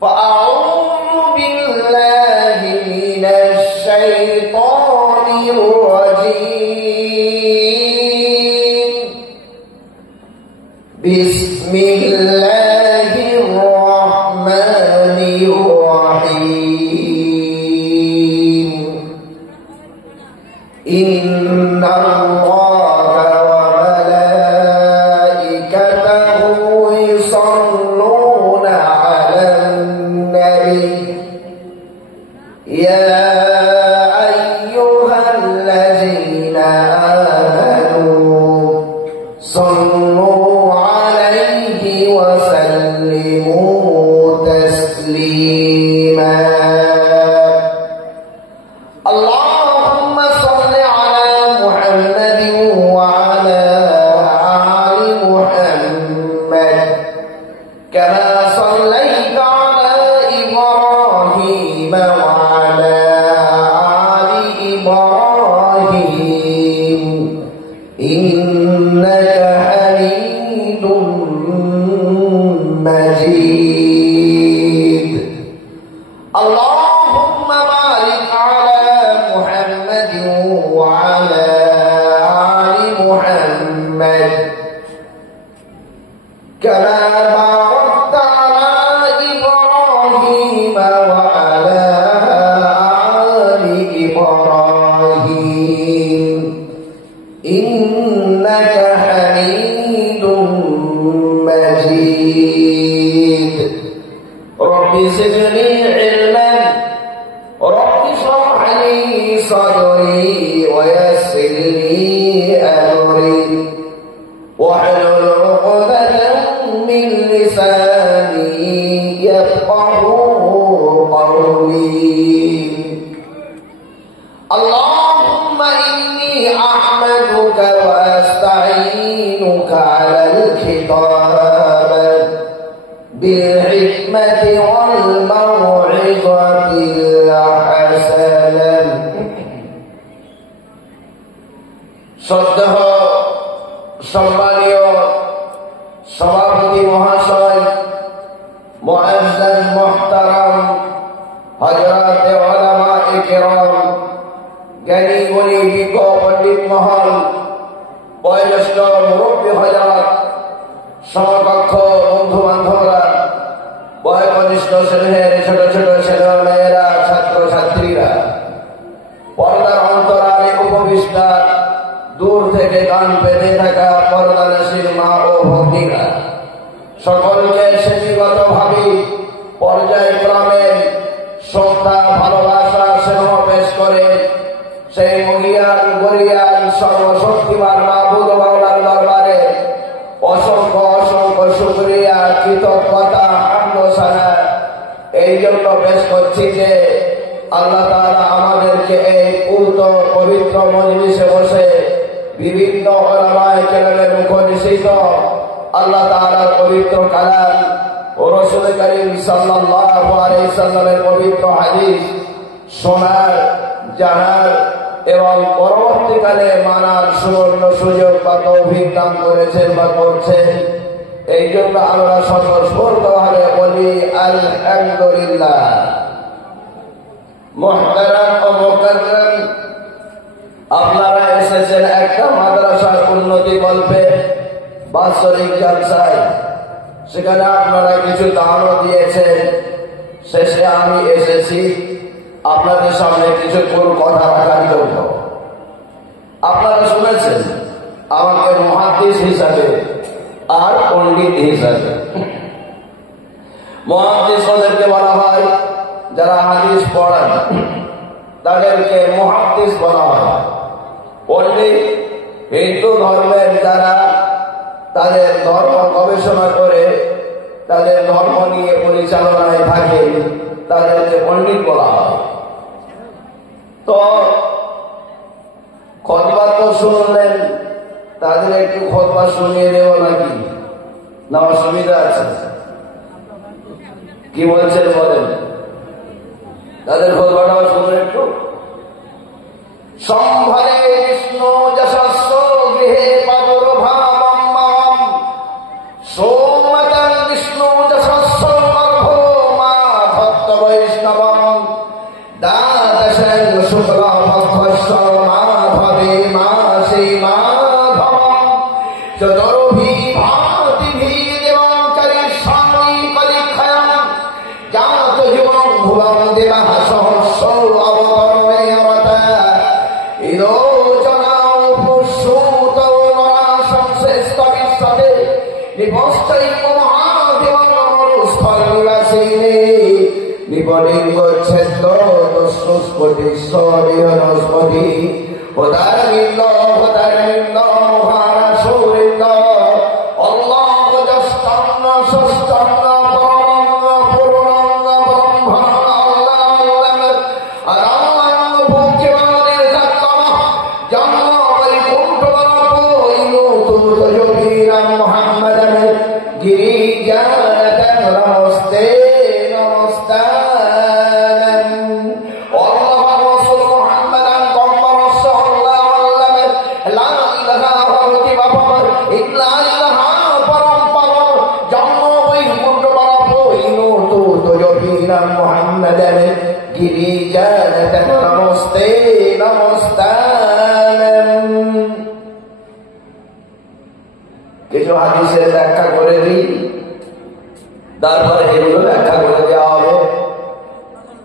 فأعوذ بالله من الشيطان الرجيم بسم الله الرحمن الرحيم إن الله وملائكته يصلون على النبي يا أيها الذين آمنوا صلوا عليه وسلموا تسليما اللهم صل على محمد وعلى آل محمد كما صليت على إبراهيم وعلى آل إبراهيم إنك حميد مجيد اللهم بارك على محمد وعلى آل محمد كما باركت على إبراهيم وعلى آل إبراهيم إنك حميد مجيد رب زدني علما رب اشرح لي صدري ويسر لي أمري واحلل عقدة من لساني يفقه قولي اللهم إني أحمدك وأستعينك على الخطاب بالحكمة والموعظة الحسنة শ্রদ্ধেয় সম্মানীয় সভাপতি মহাশয় মুআজ্জাজ মুহতারাম হযরত উলামায়ে কেরাম জ্ঞানী গুণী বিজ্ঞ পণ্ডিত মহল বয়োজ্যেষ্ঠ মুরব্বী হযরত সমকক্ষ বন্ধু বান্ধবরা বয়োকনিষ্ঠ শ্রেণীর ছোট ছোট ছেলেমেয়েরা ছাত্র ছাত্রীরা পর্দার অন্তরালে উপবিষ্ট দূর থেকে গান পেতে থাকা পর্দানশীল মা ও ভগ্নীরা সকলকে স্মৃতিগতভাবে পর্যায়ক্রমে শ্রদ্ধা ভালোবাসা স্নেহ পেশ করে সেই মহিয়ান গরিয়ান সর্বশক্তিমান মাবুদ মাওলার দরবারে অসংখ্য অসংখ্য শুকরিয়া কৃতজ্ঞতা হামদ ও সানা এই জন্য পেশ করছি যে আল্লাহ তাআলা আমাদেরকে এই পূর্ণ পবিত্র মজলিসে বসে বিভিন্ন উলামায়ে কেরামের মুখনিসৃত আল্লাহ তাআলার পবিত্র কালাম ও রাসূল করিম সাল্লাল্লাহু আলাইহি সাল্লামের পবিত্র হাদিস শোনার জানার এবং পরবর্তীকালে মানার সুবর্ণ সুযোগ বা তৌফিক দান করেছেন বা করছেন এই জন্য আমরা স্বতঃস্ফূর্তভাবে বলি আলহামদুলিল্লাহ। মুহতারাম ও মুকাররম, আপনারা এসেছেন একটা মাদ্রাসার উন্নতি গল্পে বাৎসরিক জলসায়, সেখানে আপনারা কিছু দানও দিয়েছেন। শেষে আমি এসেছি আপনাদের সামনে কিছু কথা রাখার জন্য। আপনারা শুনেছেন আমাকে মুহাদ্দিস হিসাবে আর পণ্ডিত হিসাবে। মুহাদ্দিস ওদেরকে বলা হয় যারা হাদিস পড়ান, তাদেরকে মুহাদ্দিস বলা হয়। পণ্ডিত হিন্দু ধর্মের যারা তাদের ধর্ম গবেষণা করে তাদের ধর্ম নিয়ে পরিচালনায় থাকে তাদেরকে পণ্ডিত বলা হয়। তো খুতবা তো শুনলেন, তাদের একটু খুতবা শুনিয়ে দেব নাকি? না অসুবিধা আছে? কি বলছেন বলেন? তাদের খুতবাটাও শুনুন একটু। সম্ভারে বিষ্ণু যশস্ব গৃহে পাদুর্ভাবম সৌমতং বিষ্ণু যশস্ব গর্ভো শ্রীনে নিপলিঙ্গ ছেদ্র দস্পতি স্বরিহনস্পতি উদারবিন্দ উদারবিন্দ মহারাসুরিন্দ অল্লাহ যস্তন্ন সস্তন্ন পরমঙ্গ পূর্ণঙ্গ ব্রহ্মণ আল্লাহ আদাঙ্গ ভূক্ষিমানের সত্তম জন্ম বৈকুণ্ঠ বরপইনু তুত যোগীরাম মুহাম্মদন গিরিজানতং নমস্তে নমস্তানম আল্লাহ রাসূল মুহাম্মদান কম্বরস আল্লাহ লা ইলাহা ইল্লাল্লাহ পরম পরম জন্ম বৈকুণ্ঠ বরপইনু তুত যোগীরাম মুহাম্মদন গিরিজানতং নমস্তে নমস্তানম। কিছু হাদিসের ব্যাখ্যা করে দিই, তারপরে এগুলো ব্যাখ্যা করে দেওয়া হবে,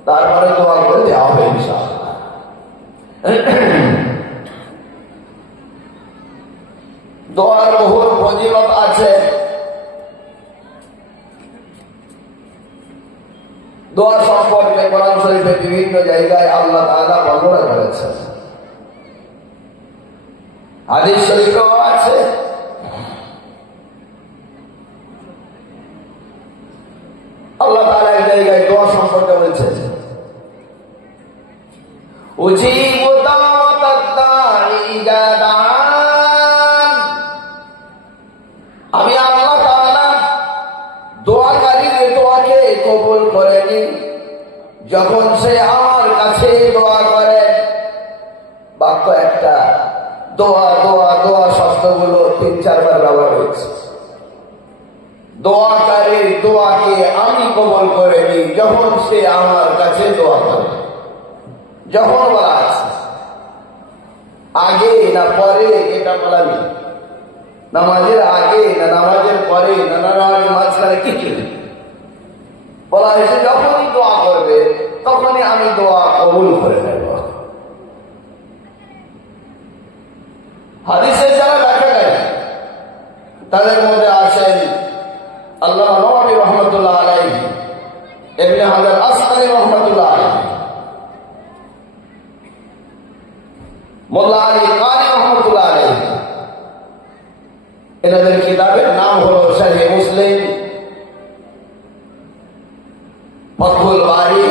তারপরে দোয়া করে দেওয়া হবে ইনশাআল্লাহ। দোয়ার বহু ফজিলত আছে। দোয়া সম্পর্কে কোরআন শরীফে বিভিন্ন জায়গায় আল্লাহ তাআলা বর্ণনা করেছেন, হাদিস শরীফেও আছে। আল্লাহ তাআলা এই জায়গায় দোয়া সম্পর্কে বলেছেন, উজিবু দাওয়াতাদ দাঈ ইযা দাআন, আমি আল্লাহ তাআলা দোয়াকারীর দোয়াকে কবুল করে নিই যখন সে আমার কাছে দোয়া করে। বাক্য একটা, দোয়া দোয়া দোয়া শব্দগুলো ৩-৪ বার ব্যবহার হয়েছে। দোয়াকারীর দোয়াকে আমি কবুল করে নিই যখন সে আমার কাছে দোয়া করে। যখন বলা আছে, আগে না পরে এটা বলা নেই, নামাজের আগে না নামাজের পরে না নামাজের মাঝখানে কিছু নেই, বলা হয়েছে যখনই দোয়া করবে তখনই আমি দোয়া কবুল করে নেব। হাদিসে যারা ব্যাখ্যা দেয় তাদের মধ্যে আছেন আল্লামা নওয়াবী রহমতুল্লাহ আলাইহি, ইবনে হাজার আসকালী রহমতুল্লাহ আলাইহি, মোল্লা আলী কারি রহমতুল্লাহ আলাইহি। এনাদের কিতাবের নাম হলো শারহ মুসলিম, ফাতহুল বারি,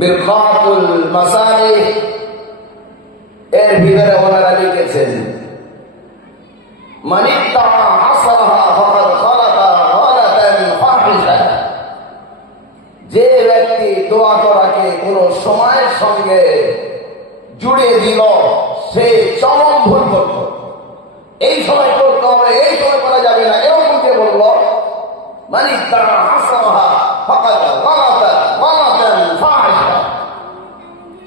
মিরকাতুল মাসালিহ। এর ভিতরে ওনারা লিখেছেন, মান ইত্তাআ আসরাহা ফাকাদ খালাতা গালাতান ফাহিশা, যে ব্যক্তি দোয়া করাকে কোন সময়ের সঙ্গে জুড়ে দিল সে চরম ভুল করল। এই সময় করতে হবে, এই সময় করা যাবে না, এরকম কে বলল? মান ইত্তাআ আসরাহা ফাকাদ গালাতান ফাহিশা,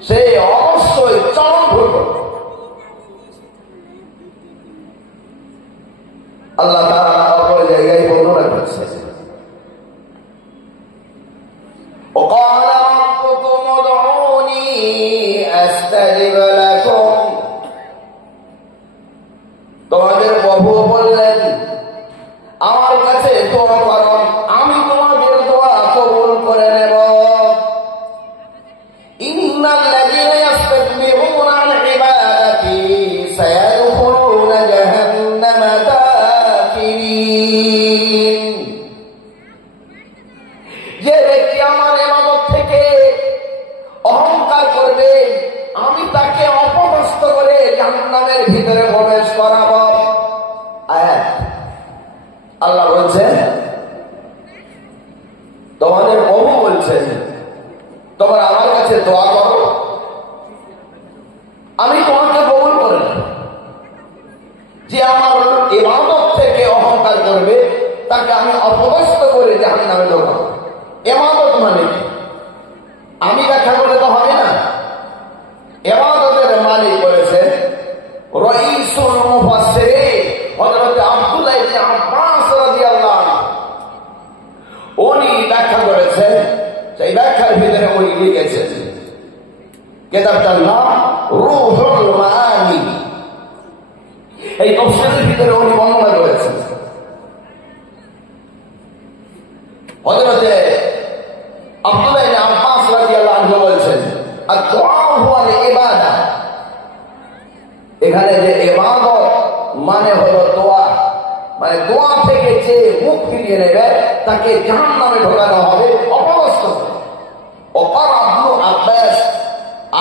সে অবশ্যই চরম ভুল করল। আল্লাহ তাআলা অপর জায়গায় বর্ণনা করেছেন, وقال ربكم ادعوني استجب لكم, তোমাদের প্রভু বললেন আমার কাছে দোয়া করো, আমি তোমাদের দোয়া কবুল করে নেব। ইন্নাল্লাযীনা ইস্তাকবিরুনা আন ইবাদাতি সায়াদখুলুনা জাহান্নামা দাখিরিন, যে ব্যক্তি আমার ইবাদত থেকে অহংকার করবে আমি তাকে অপদস্থ করে জাহান্নামের ভিতরে প্রবেশ করাবো। আয়াত আল্লাহ বলছেন, তোমাদের প্রভু বলছেন তোমরা আমার কাছে দোয়া করো, আমি তোমাকে কবুল করে নেব। যে আমার ইবাদত থেকে অহংকার করবে তাকে আমি অপদস্থ করে জাহান্নামে ঢোকাবো। ইবাদত মানে কি? আমি ব্যাখ্যা করলে তো হবে না। ইবাদতের মালিক বলেছেন রাইসুল মুফাসসিরিন হযরত আব্দুল্লাহ ইবনে আব্বাস রাদিয়াল্লাহু আনহু, উনি ব্যাখ্যা করেছেন। সেই ব্যাখ্যার ভিতরে উনি লিখেছেন, কিতাবটার নাম রূহুল মাআনি। এই তাফসীরের ভিতরে উনি বর্ণনা করেছেন হযরতে আব্দুল্লাহ ইবনে আব্বাস রাদিয়াল্লাহু আনহু বলছেন, আদ-দুআ হুয়া ইবাদা। এখানে যে ইবাদত মানে হলো দোয়া, মানে দোয়া থেকে যে মুখ ফিরিয়ে নেবে তাকে জাহান্নামে ঢোকানো হবে অপদস্থ করে। ওপার আব্দুল আব্বাস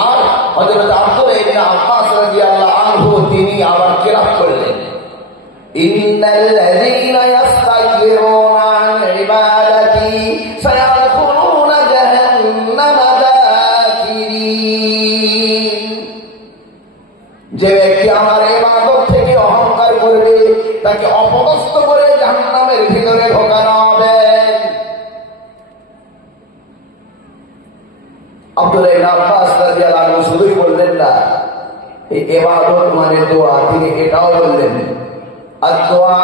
আর হযরত আব্দুল্লাহ ইবনে আব্বাস রাদিয়াল্লাহু আনহু তিনি আবার কিরাত করলেন, ইন্নাল্লাযীনা ইস্তাকবিরুনা আন ইবাদাতি সায়াদখুলুনা জাহান্নামা দাখিরিন। যে ব্যক্তি আমার ইবাদত থেকে অহংকার করবে তাকে অপদস্থ করে জাহান্নামের ভিতরে ঢোকানো হবে। আব্দুল্লাহ ইবনে আব্বাস রাদিয়াল্লাহু আনহু শুধুই বললেন না এই ইবাদত মানে দোয়া, তিনি এটাও বললেন আদ-দুআ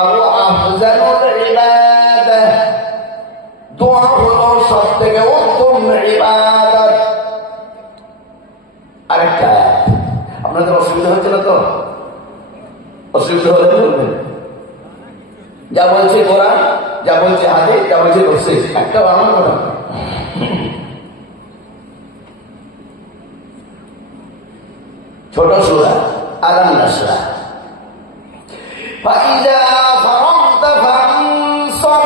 আফজালুল ইবাদাহ, দোয়া হলো সবথেকে উত্তম ইবাদত। আরেকটা আপনাদের অসুবিধা হচ্ছে না তো? অসুবিধা হলে বলবেন, যা বলছে কোরআন, যা বলছে হাদিস, যা বলছে তাফসীর, একটা আমার কোরআন। ছোট সূরা আলাম নাশরাহ, ফাইযা ফারাগতা ফানসব,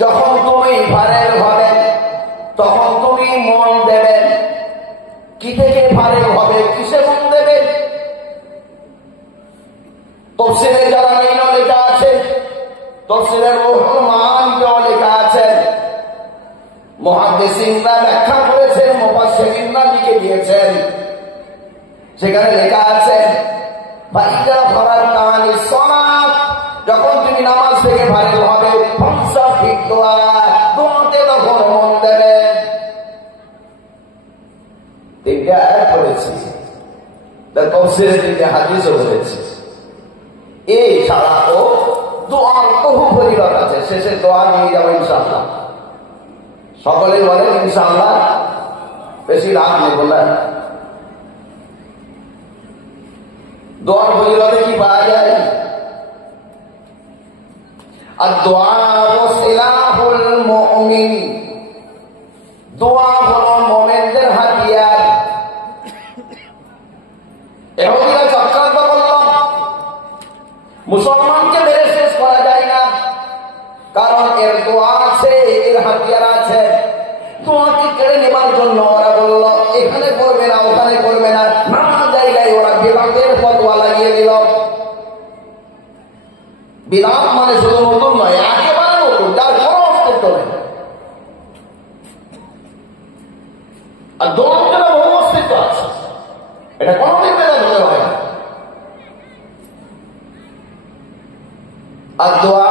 যখন তুমি ফারেগ হবে তখন তুমি মন দেবে। কি থেকে ফারেগ হবে, কিসে মন দেবে? তাফসীরে জালালাইনে লেখা আছে, তাফসীরের রুহুল মাআনিতে লেখা আছে, মুহাদ্দিসিনরা ব্যাখ্যা করেছেন, মুফাসসিরিনরা লিখে দিয়েছেন। সেখানে লেখা আছে ফাইযা ফারাগতা আনিস সালাত, যখন তুমি নামাজ থেকে ফারেগ হবে ফানসাব ফি দুআ, দোয়াতে তখন মন দেবে। তিনটা আয়াত পড়েছি, তার তাফসীরে তিনটা হাদিসও বলেছে। এই ছাড়াও দোয়ার বহু ফজিলত আছে, শেষে দোয়া নিয়ে যাবো ইনশাআল্লাহ। সকলেই বলেন ইনশাআল্লাহ, বেশি রাত নেই বললেন। দোয়ার ফজিলতে কি পাওয়া যায়? আদ-দুআ সিলাহুল মুমিন, দোয়া হলো মুমিনদের হাতিয়ার। ইহুদিরা চক্রান্ত করল, মুসলমানকে মেরে শেষ করা যায় না, কারণ এর দোয়া আছে, এর হাতিয়ার আছে। দোয়াকে কেড়ে নেবার জন্য ওরা বলল এখানে করবে না, ওখানে করবে না, নানা জায়গায় ওরা বিদাতের ফতোয়া লাগিয়ে দিল। বিদাত মানে শুধু নতুন নয়, একেবারে নতুন, যার কোনো অস্তিত্ব নেই। আর দোয়ার জন্য বহু অস্তিত্ব আছে, এটা কোনদিন বেদাত হতে হয় না। আদ-দুআ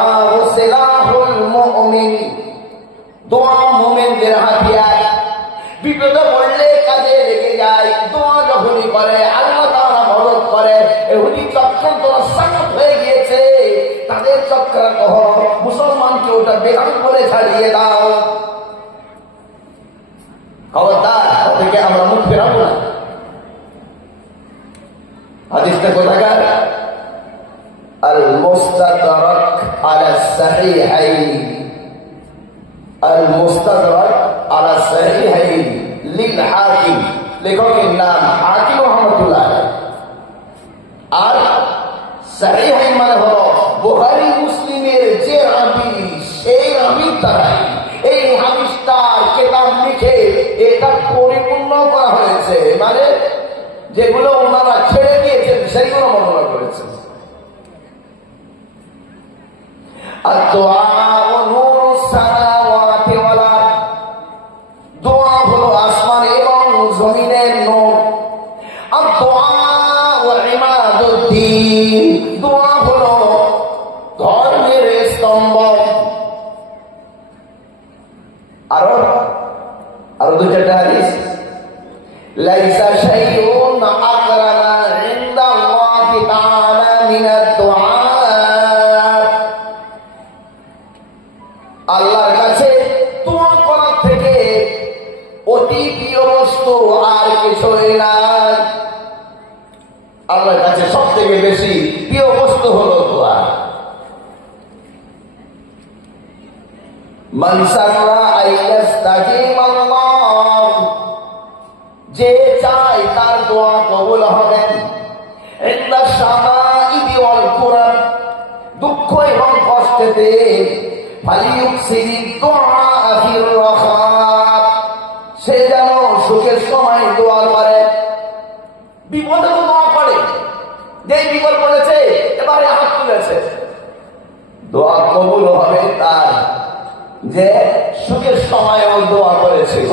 সিলাহুল মুমিন, দোয়া মুমিনদের হাতিয়ার। বিপদে পড়লে কাজে লেগে যায়, দোয়া যখনই করে আল্লাহ তাআলা মদদ করে। ইহুদি চক্রান্ত সাকাত হয়ে গিয়েছে, তাদের চক্রান্ত হলো মুসলমানকে ওটা বেদাত করে ছাড়িয়ে দাও। খবরদার, থেকে আমরা মুখ ফেরাবো না। হাদিসটা কোথাকার? আল-মুস্তাদরাক আলা সাহিহাইন, আল-মুস্তাদরাক আলা সাহিহাইন লিল হাকিম, লেখকের নাম হাকিম রহমাতুল্লাহ আলাইহি। আর সাহিহাইন মানে হলো বুখারী মুসলিমের যে রাবী, সেই রাবীর দ্বারাই এই হাদিসটার কিতাব লিখে এটা পরিপূর্ণ করা হয়েছে, মানে যেগুলো ওনারা ছেড়ে দিয়েছেন সেইগুলো বর্ণনা করেছেন। আদ-দুআ নূরুস সামাওয়াতি ওয়াল আরদ, দোয়া হলো আসমান এবং জমিনের নূর। আদ-দুআ ইমাদুদ্দিন, দোয়া হলো ধর্মের স্তম্ভ। আরো দু চারটা হাদিস, লাইসা শাইউন আকরামা ইনদাল্লাহি তাআলা মিনাদ দুআ, আল্লাহর কাছে দোয়া করার থেকে অতি প্রিয় বস্তু আর কিছুই নাই। আল্লাহর কাছে সব থেকে বেশি প্রিয় বস্তু হলো দোয়া। মান সারা আইয়াস্তাকিম আল্লাহ, যে চায় তার দোয়া কবুল হবে। ইন্না শামাইবি ওয়াল কুরাব, দুঃখ এবং কষ্টেতে ফালিয়ুকসিরি দুআ ফির রাখা, সে যেন সুখের সময় দোয়া করে। বিপদে দোয়া করে, যে বিপদ পড়েছে এবারে হাত তুলেছে, দোয়া কবুল হবে তার যে সুখের সময়ও দোয়া করেছিল।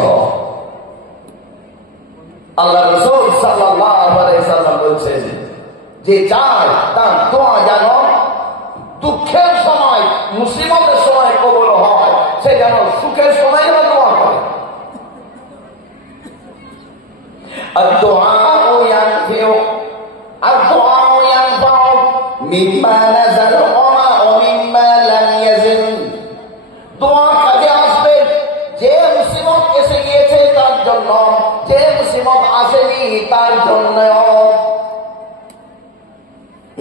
আল্লাহ রাসূল সাল্লাল্লাহু আলাইহি সাল্লাম বলছেন, যে চায় তার দোয়া যেন দুঃখের সময় মুসিবতের সময় কবুল হয়, সে যেন সুখের সময় দোয়া করে। الدعاء ينفع الدعاء ينفع مما نزل ومما لم ينزل, দোয়া কাজে আসবে যে মুসিবত এসে গিয়েছে তার জন্য, যে মুসিবত আসেনি তার জন্য।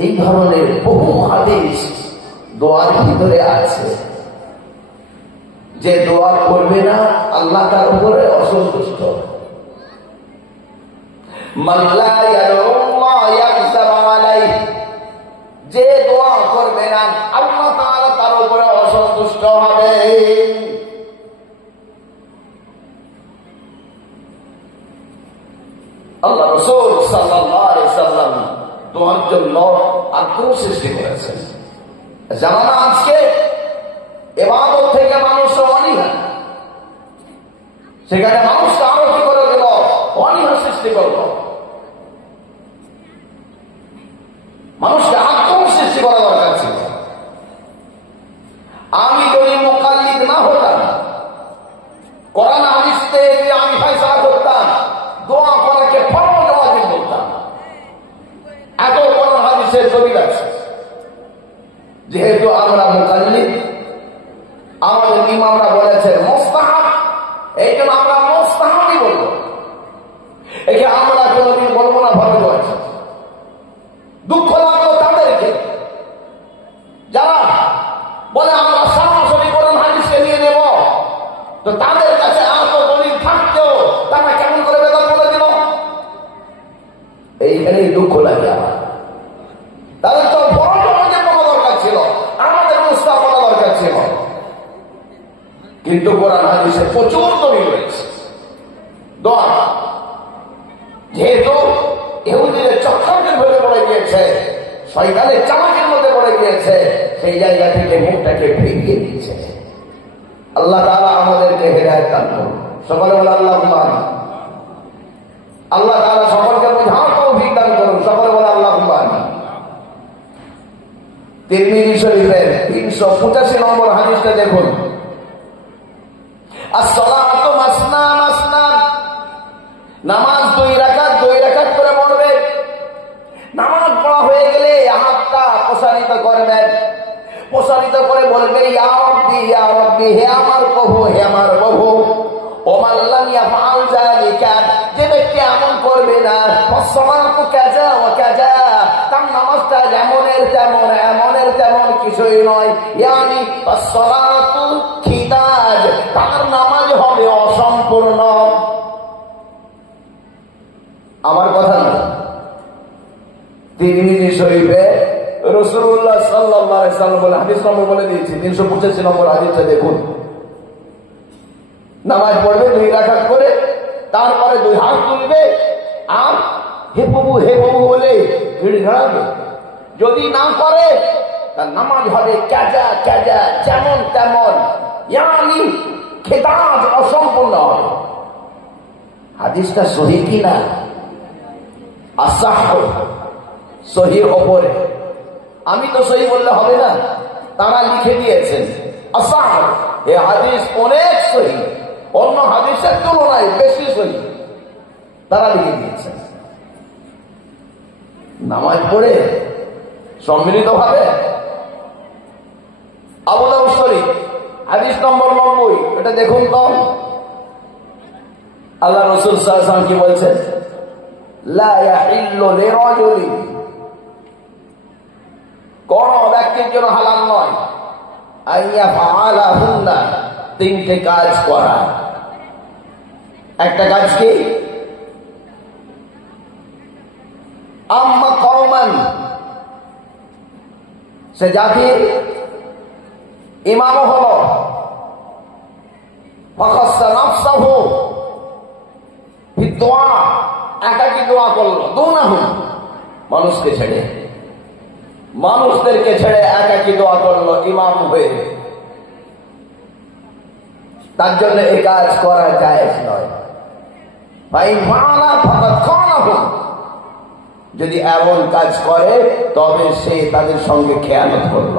এই ধরনের বহু হাদিস দোয়ার ভিতরে আছে। যে দোয়া করবে না আল্লাহ তার উপরে অসন্তুষ্ট। মান লা ইয়াদুল্লাহ ইয়াগযাব আলাইহি, যে দোয়া করবে না আল্লাহ তাআলা তার উপরে অসন্তুষ্ট হবে। আল্লাহ রাসূল সাল্লাল্লাহু আলাইহি সাল্লাম দোয়ার জন্য আগ্রহ সৃষ্টি করেছেন। জামানা আজকে ইবাদত থেকে মানুষ অনীহা, সেখানে মানুষকে আরো কি করে দিল, অনীহা সৃষ্টি করল। মানুষকে আগ্রহ সৃষ্টি করা দরকার ছিল। আমি যদি মুকাল্লিদ না হতাম, কোরআন হাদিসে যদি আমি ফয়সালা করতাম, দোয়া করাকে ফরজ ওয়াজিব বলতাম। এত কোরআন হাদিসের দলিল আছে। যেহেতু আমরা মুকাল্লিদ, আমাদের ইমামরা বলেছেন মুস্তাহাব, এই জন্য আমরা মুস্তাহাবই বলবো। একে আমরা কোনদিন বলবো না ফরজ ওয়াজিব। দুঃখ লাগলো তাদেরকে যারা বলে আমরা সরাসরি কোরআন হাদিসকে নিয়ে নেব, তো তাদের কাছে এত দলিল থাকতেও তারা কেমন করে বেদাত বলে দিল, এইখানেই দুঃখ লাগে আমার। তাদের তো ফরজ ওয়াজিব বলা দরকার ছিল, আমাদের মুস্তাহাব বলা দরকার ছিল। কিন্তু কোরআন হাদিসে প্রচুর দলিল রয়েছে দোয়া। যেহেতু ইহুদিদের চক্রান্তের মধ্যে পড়ে গিয়েছে, শয়তানের চালাকের মধ্যে পড়ে গিয়েছে, সেই জায়গা থেকে মুখটাকে ফিরিয়ে দিয়েছে। আল্লাহ তাআলা আমাদেরকে হেদায়েত দান করুন। সকলে বলে আল্লাহুম্মা আমিন। আল্লাহ তাআলা সকলকে বোঝার তৌফিক দান করুন। সকলে বলে আল্লাহুম্মা আমিন। তিরমিজি শরীফের 385 নম্বর হাদিসটা দেখুন। as-salatu masna masna, নামাজ দুই রাকাত করে পড়বে। নামাজ পড়া হয়ে গেলে হাতটা প্রসারিত করবেন, প্রসারিত করে বলবে ইয়া রাব্বি ইয়া রাব্বি, হে আমার প্রভু হে আমার প্রভু। ওমান লাম ইয়াফআল যালিকা, যে ব্যক্তি এমন করবে না, ফাসসালাতু কাযা ওয়া কাযা, তার নামাজটা যেমনের তেমন এমনের তেমন কিছুই নয়। ইয়ানি ফাসসালাতু খিদাজ, তার নামাজ হবে অসম্পূর্ণ। আমার কথা না, তিরমিজি শরীফে রাসূলুল্লাহ সাল্লাল্লাহু আলাইহি সাল্লাম বলে হাদিস নম্বর বলে দিয়েছি, 385 নম্বর হাদিসটা দেখুন। নামাজ পড়বে দুই রাকাত করে, তারপরে দুই হাত তুলবে আর হে প্রভু বলে ভিড় ঘাড়াবে। যদি না করে তার নামাজ হবে কাজা কাজা, যেমন তেমন, ইয়ানি খেতাজ অসম্পূর্ণ হবে। হাদিসটা সহিহ কিনা? আসাহ, সহির ওপরে। আমি তো সহি বললে হবে না, তারা লিখে দিয়েছেন আসাহ, এ হাদিস অনেক সহি, অন্য হাদিসের তুলনায় বেশি সহি, তারা লিখে দিয়েছেন। নামাজ পড়ে সম্মিলিত ভাবে আবু দাউদ শরীফ হাদিস নম্বর 90, এটা দেখুন তো। আল্লাহ রাসূল সাল্লাল্লাহু আলাইহি ওয়াসাল্লাম কি বলছেন? লা ইয়াহিল্লু লিরাজুলিন, কোন ব্যক্তির জন্য হালাল নয়, আইয়া ফাআলাহুন্না, তিনটে কাজ করা। একটা কাজ কি? আম্মা কওমান, সে জাতির ইমাম হলো, ফাখাসসা নাফসাহু বিদুআ, একাকী দোয়া করলো, দুনাহু, মানুষকে ছেড়ে, মানুষদেরকে ছেড়ে একাকী দোয়া করলো ইমাম হয়ে। তার জন্য এই কাজ করা জায়েজ নয়। ভাই মালা ফাকাদ খানাহু, যদি এমন কাজ করে তবে সে তাদের সঙ্গে খেয়ানত করল।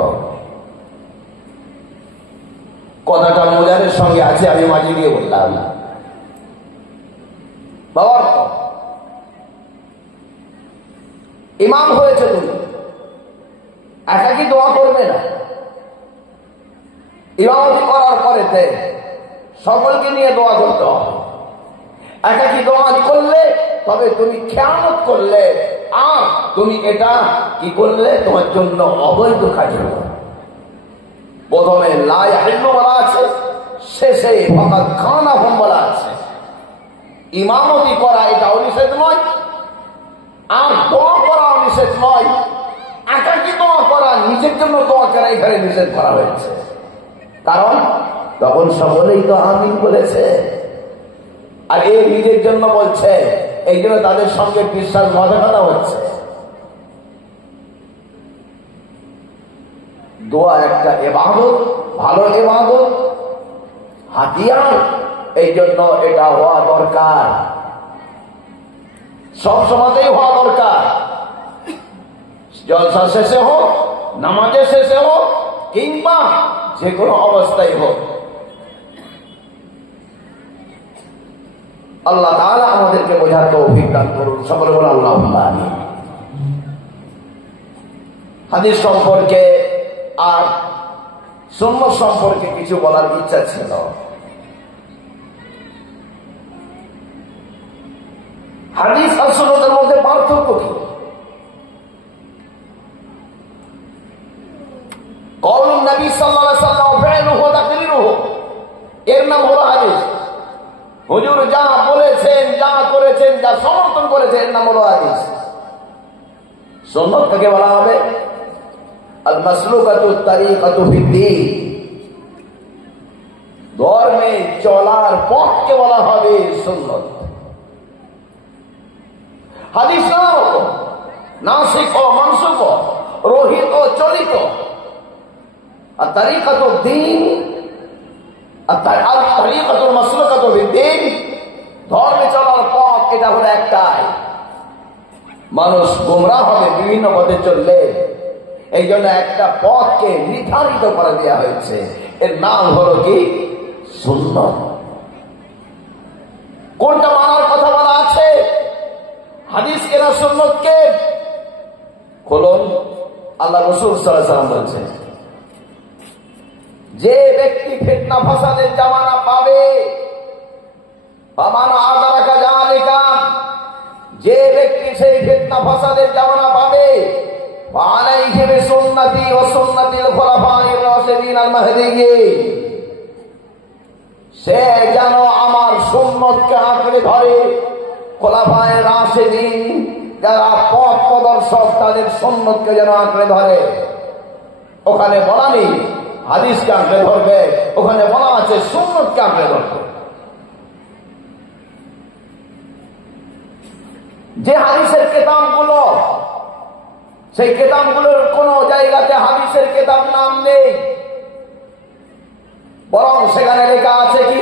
কথাটা মোজারের সঙ্গে আছে, আমি মাঝে গিয়ে বললাম বাবার ইমাম হয়েছে, তুমি একাকী দোয়া করবে না, ইমামতি করার পরেতে সকলকে নিয়ে দোয়া করতে হবে। একাকী দোয়া করলে তবে তুমি খেয়ানত করলে, আর তুমি এটা কি করলে, তোমার জন্য অবৈধ কাজ হলো। প্রথমে লা ইয়াহিল্লু বলা আছে, শেষে ফাকাদ খানাহুম বলা আছে। ইমামতি করা এটাও নিষেধ নয়, আর দোয়া করা নিষেধ নয়। একাকী দোয়া করা, নিজের জন্য দোয়া করা এখানে নিষেধ করা হয়েছে। কারণ তখন সকলেই তো আমিন বলেছে, আর এই নিজের জন্য বলছে, এই জন্য তাদের সঙ্গে বিশ্বাস কথা হচ্ছে। দোয়া একটা ইবাদত, ভালো ইবাদত, হাতিয়ার, এই জন্য এটা হওয়া দরকার, সব সময়তেই হওয়া দরকার। জলসা শেষে হোক, নামাজের শেষে হোক, কিংবা যে কোনো অবস্থায় হোক। আল্লাহ তাআলা আমাদেরকে বোঝার তৌফিক দান করুন, সকলে বলে আল্লাহুম্মা আমিন। হাদিস সম্পর্কে আর সুন্নাত সম্পর্কে কিছু বলার ইচ্ছা ছিল। হাদিস আর সুন্নাতের মধ্যে পার্থক্য কি? কওলুন নবী সাল্লাল্লাহু আলাইহি ওয়াসাল্লাম ফি'লুহু ওয়া তাকরিরুহু, এর নাম হলো হাদিস। হুজুর যা বলেছেন, যা করেছেন, যা সমর্থন করেছেন, এর নাম হলো হাদিস। সুন্নাত কাকে বলা হবে? আল মাসলুকাতু তারিকাতু ফিদ্দীন, ধর্মে চলার পথকে বলা হবে সুন্নাত। হাদিস নাম নাসিখ ও মানসুখ, রহিত ও চলিত। আর তারিকাতু দ্বীন, আর তারিকাতু মাসলুকাতু ফিদ্দীন, ধর্মে চলার পথ, এটা হলো একটাই। মানুষ গোমরাহ হবে বিভিন্ন পথে চললে, এই জন্য একটা পথকে নির্ধারিত করে দেওয়া হয়েছে, এর নাম হলো কি? সুন্নাত। কোনটা মানার কথা বলা আছে? হাদিসকে না সুন্নাতকে? খুলুন, আল্লাহ রাসূল সাল্লাল্লাহু আলাইহি ওয়াসাল্লাম বলেছেন, যে ব্যক্তি ফিতনা ফাসাদের জামানা পাবে, ফামান আদারাকা যালিকা, যে ব্যক্তি সেই ফিতনা ফাসাদের জামানা পাবে, ফালাইহি বিসুন্নতি ওয়া সুন্নাতিল খুলাফায়ে রাশিদিন আল মাহদিয়্যিন, সে যেন আমার সুন্নতকে আঁকড়ে ধরে, খুলাফায়ে রাশিদিন যারা পথ প্রদর্শক, তাদের সুন্নতকে যেন আঁকড়ে ধরে। ওখানে বলা নেই হাদিসকে আঁকড়ে ধরবে, ওখানে বলা আছে সুন্নতকে আঁকড়ে ধরবে। যে হাদিসের কিতাবগুলো, সেই কিতাবগুলোর কোন জায়গাতে হাদিসের কিতাব নাম নেই, বরং সেখানে লেখা আছে কি?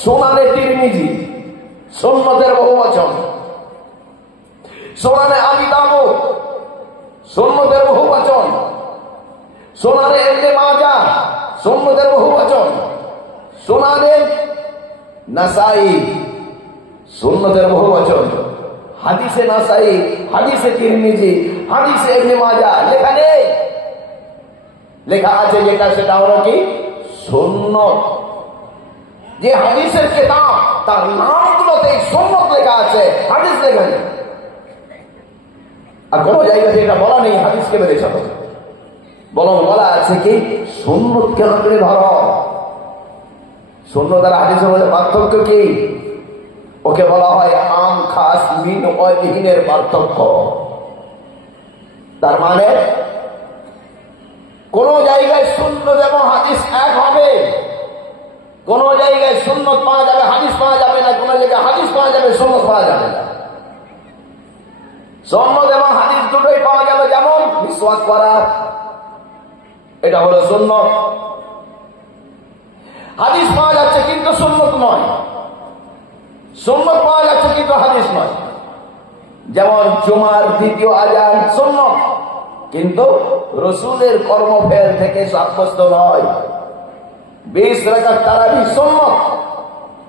সুনানে তিরমিজি, সুন্নতের বহুবচন। সুনানে আবি দাউদ, সুন্নতের বহুবচন। সুনানে ইবনে মাজাহ, সুন্নতের বহুবচন। সুনানে নাসাই, সুন্নতের বহুবচন। হাদিসে নাসাই, হাদিসে তিরমিজি, হাদিসে ইবনে মাজাহ লেখা নেই। লেখা আছে যেটা, সেটা হলো কি? সুন্নত। যে হাদিসের কিতাব, তার নামগুলোতে সুন্নত লেখা আছে, হাদিস লেখা নেই। আর কোন জায়গাতে এটা বলা নেই হাদিসকে মেনে চলো, বরং বলা আছে কি? সুন্নতকে আঁকড়ে ধরো। সুন্নত আর হাদিসের মধ্যে পার্থক্য কি? ওকে বলা হয় আম খাস মিন ওয়াজহিনের পার্থক্য। তার মানে কোন জায়গায় সুন্নত এবং হাদিস এক হবে, কোন জায়গায় সুন্নত পাওয়া যাবে হাদিস পাওয়া যাবে না, কোন জায়গায় হাদিস পাওয়া যাবে সুন্নত পাওয়া যাবে না। সুন্নত এবং হাদিস দুটোই পাওয়া গেল, যেমন মিসওয়াক করা, এটা হলো সুন্নত। হাদিস পাওয়া যাচ্ছে কিন্তু সুন্নত নয়, সুন্নত পাওয়া যাচ্ছে কিন্তু হাদিস নয়। যেমন জুমার দ্বিতীয় আযান সুন্নত, কিন্তু রাসূলের কর্মফেল থেকে সাব্যস্ত নয়। 20 রাকাত তারাবি সুন্নত,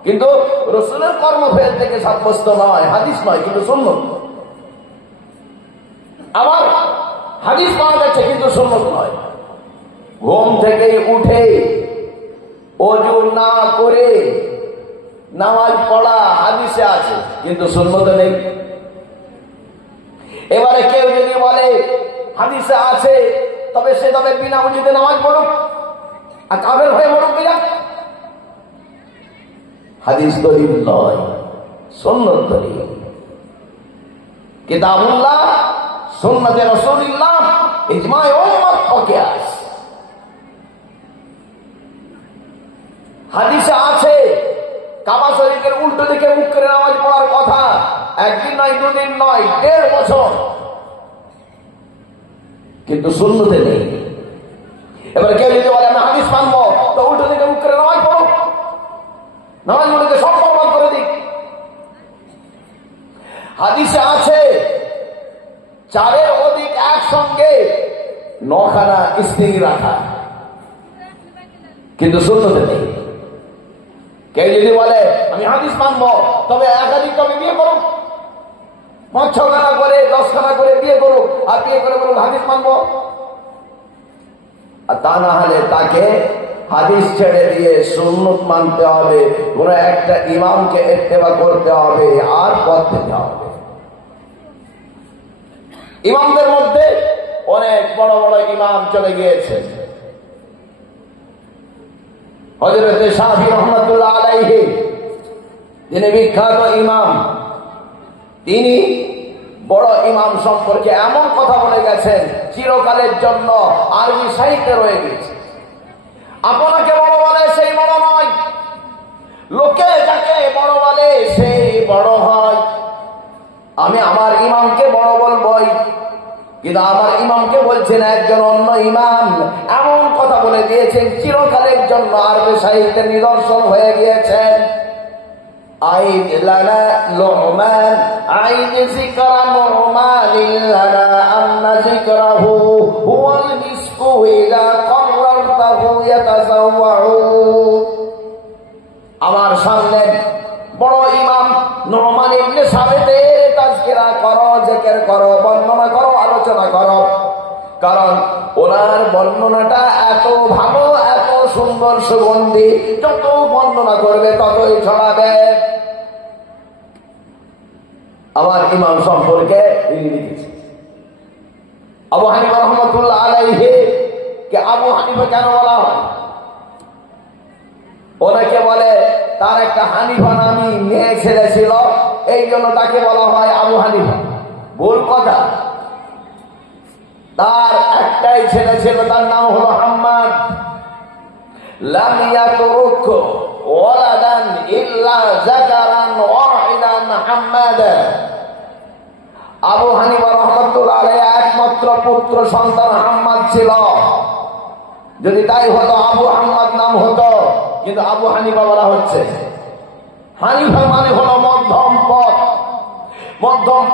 কিন্তু রাসূলের কর্মফেল থেকে সাব্যস্ত নয়, হাদিস নয় কিন্তু সুন্নত। আবার হাদিস পাওয়া যাচ্ছে কিন্তু সুন্নত নয়। ঘুম থেকে উঠে ওযু না করে নামাজ পড়া হাদিসে আছে কিন্তু সুন্নতে নেই। এবারে কেউ যদি বলে হাদিসে আছে, তবে সে তবে বিনা ওযুতে নামাজ পড়ুক আর কাফের হয়ে পড়ুক কিনা? হাদিস দলিল নয়, সুন্নত দলিল। কিতাবুল্লাহ, সুন্নতে রাসূলুল্লাহ, ইজমায়ে উম্মত ও কিয়াস। হাদিসে আছে কাবা শরীফের উল্টো দিকে মুখ করে নামাজ পড়ার কথা, একদিন নয়, দুদিন নয়, 1.5 বছর, কিন্তু সুন্নতে নেই। এবার কেউ যদি বলে আমি হাদিস মানবো, তো উল্টো দিকে মুখ করে নামাজ পড়ো, নামাজগুলোকে সব বরবাদ করে দিক। হাদিসে আছে 4-এর অধিক একসঙ্গে 9খানা স্ত্রী রাখা, কিন্তু সুন্নতে নেই। কেউ যদি বলে আমি হাদিস মানবো, তবে একাধিক তবে বিয়ে করুক, 5-6খানা করে 10খানা করে বিয়ে করুক, আর বিয়ে করে বলুক হাদিস মানবো। আর তা না হলে তাকে হাদিস ছেড়ে দিয়ে সুন্নত মানতে হবে, কোন একটা ইমামকে ইত্তেবা করতে হবে আর পথ পেতে হবে। ইমামদের মধ্যে অনেক বড় বড় ইমাম চলে গিয়েছে। হযরত শাফি রহমাতুল্লাহ আলাইহি, যিনি বিখ্যাত ইমাম, তিনি বড় ইমাম সম্পর্কে এমন কথা বলে গেছেন চিরকালের জন্য আরবি সাহিত্যে রয়ে গেছে। আপনাকে বড় বলে সেই বড় নয়, লোকে যাকে বড় বলে সেই বড় হয়। আমি আমার ইমামকে বড় বলবই, কিন্তু আমার ইমামকে বলছেন একজন অন্য ইমাম, এমন কথা বলে দিয়েছেন চিরকালের জন্য আরবি সাহিত্যে নিদর্শন হয়ে গিয়েছেন। আইদ লানা লুহমান আইদ যিকরা নুরমানিন লানা আন্না যিকরাহু হুয়াল মিসকু ইযা qarrartahu ইয়াতাযাওয়াউ। আমার সামনে বড় ইমাম নুরমান ইবনে সাবিতের তাজকিরা করো, জিকির করো, বর্ণনা করো, আলোচনা করো, কারণ ওনার বর্ণনাটা এত ভালো, এত সুন্দর, সুগন্ধি, যত বর্ণনা করবে ততই ছড়াবে। আমার ইমাম সম্পর্কে তিনি লিখেছেন আবু হানিফা রহমাতুল্লাহ আলাইহি কে আবু হানিফা কেন বলা হয়? ওনাকে বলে তার একটা হানিফা নামী মেয়ে ছেলে ছিল, এই জন্য তাকে বলা হয় আবু হানিফা। ভুল কথা, তার একটাই ছেলে ছিল, তার নাম হলো হাম্মাদ। লাম ইয়াতরুক ওয়ালাদান ইল্লা যাকারান ওয়াহিদান হাম্মাদা। আবু হানিফা রাহমাতুল্লাহ আলাইহি একমাত্র পুত্র সন্তান হাম্মাদ ছিল। যদি তাই হতো আবু হাম্মাদ নাম হতো, কিন্তু আবু হানিফা বলা হচ্ছে। হানিফা মানে হলো মধ্যম পথ, মধ্যম